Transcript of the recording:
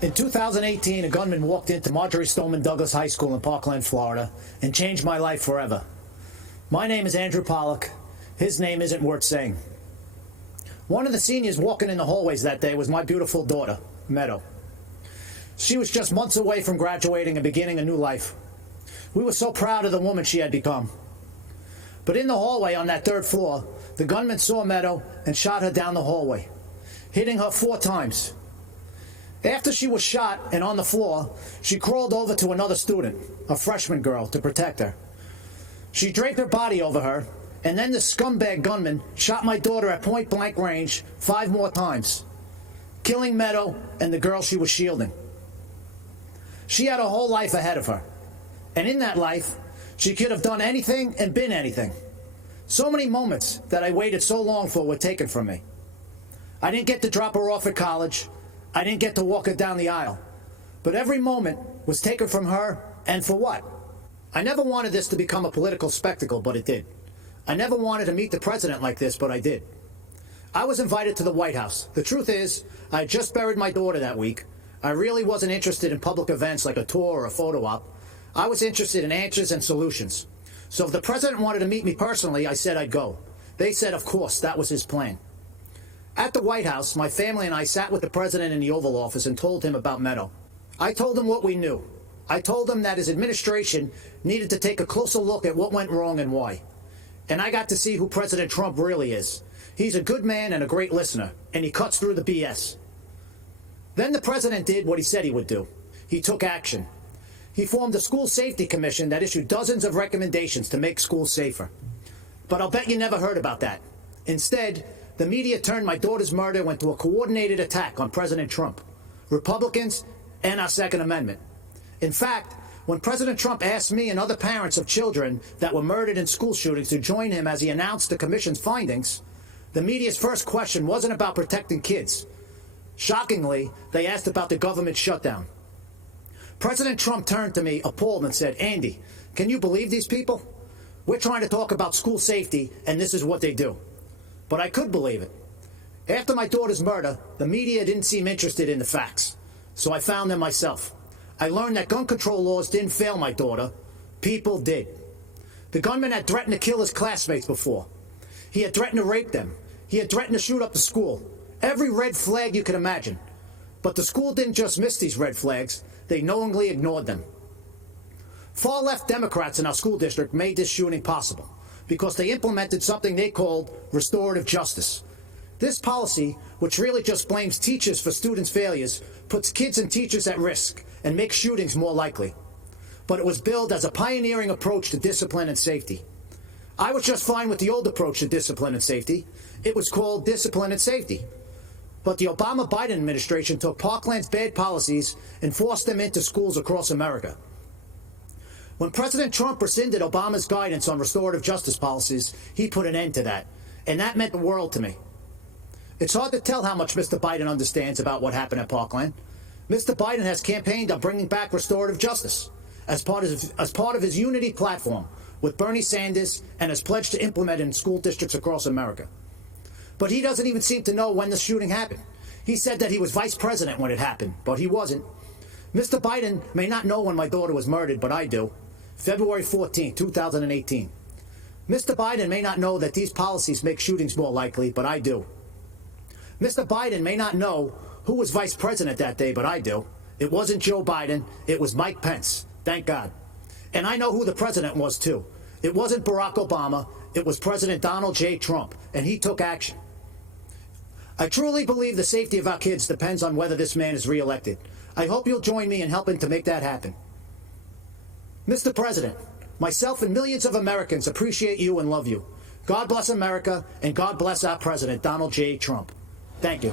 In 2018, a gunman walked into Marjorie Stoneman Douglas High School in Parkland, Florida, and changed my life forever. My name is Andrew Pollock. His name isn't worth saying. One of the seniors walking in the hallways that day was my beautiful daughter, Meadow. She was just months away from graduating and beginning a new life. We were so proud of the woman she had become. But in the hallway on that third floor, the gunman saw Meadow and shot her down the hallway, hitting her 4 times. After she was shot and on the floor, she crawled over to another student, a freshman girl, to protect her. She draped her body over her, and then the scumbag gunman shot my daughter at point-blank range 5 more times, killing Meadow and the girl she was shielding. She had a whole life ahead of her, and in that life, she could have done anything and been anything. So many moments that I waited so long for were taken from me. I didn't get to drop her off at college. I didn't get to walk her down the aisle. But every moment was taken from her, and for what? I never wanted this to become a political spectacle, but it did. I never wanted to meet the president like this, but I did. I was invited to the White House. The truth is, I had just buried my daughter that week. I really wasn't interested in public events like a tour or a photo op. I was interested in answers and solutions. So if the president wanted to meet me personally, I said I'd go. They said, of course, that was his plan. At the White House, my family and I sat with the president in the Oval Office and told him about Meadow. I told him what we knew. I told him that his administration needed to take a closer look at what went wrong and why. And I got to see who President Trump really is. He's a good man and a great listener, and he cuts through the BS. Then the president did what he said he would do. He took action. He formed a school safety commission that issued dozens of recommendations to make schools safer. But I'll bet you never heard about that. Instead, the media turned my daughter's murder into a coordinated attack on President Trump, Republicans, and our Second Amendment. In fact, when President Trump asked me and other parents of children that were murdered in school shootings to join him as he announced the commission's findings, the media's first question wasn't about protecting kids. Shockingly, they asked about the government shutdown. President Trump turned to me, appalled, and said, "Andy, can you believe these people? We're trying to talk about school safety, and this is what they do." But I could believe it. After my daughter's murder, the media didn't seem interested in the facts, so I found them myself. I learned that gun control laws didn't fail my daughter. People did. The gunman had threatened to kill his classmates before. He had threatened to rape them. He had threatened to shoot up the school. Every red flag you could imagine. But the school didn't just miss these red flags. They knowingly ignored them. Far-left Democrats in our school district made this shooting possible because they implemented something they called restorative justice. This policy, which really just blames teachers for students' failures, puts kids and teachers at risk and makes shootings more likely. But it was billed as a pioneering approach to discipline and safety. I was just fine with the old approach to discipline and safety. It was called discipline and safety. But the Obama-Biden administration took Parkland's bad policies and forced them into schools across America. When President Trump rescinded Obama's guidance on restorative justice policies, he put an end to that. And that meant the world to me. It's hard to tell how much Mr. Biden understands about what happened at Parkland. Mr. Biden has campaigned on bringing back restorative justice as part of his unity platform with Bernie Sanders and has pledged to implement it in school districts across America. But he doesn't even seem to know when the shooting happened. He said that he was vice president when it happened, but he wasn't. Mr. Biden may not know when my daughter was murdered, but I do. February 14, 2018. Mr. Biden may not know that these policies make shootings more likely, but I do. Mr. Biden may not know who was vice president that day, but I do. It wasn't Joe Biden. It was Mike Pence. Thank God. And I know who the president was, too. It wasn't Barack Obama. It was President Donald J. Trump, and he took action. I truly believe the safety of our kids depends on whether this man is reelected. I hope you'll join me in helping to make that happen. Mr. President, myself and millions of Americans appreciate you and love you. God bless America, and God bless our President, Donald J. Trump. Thank you.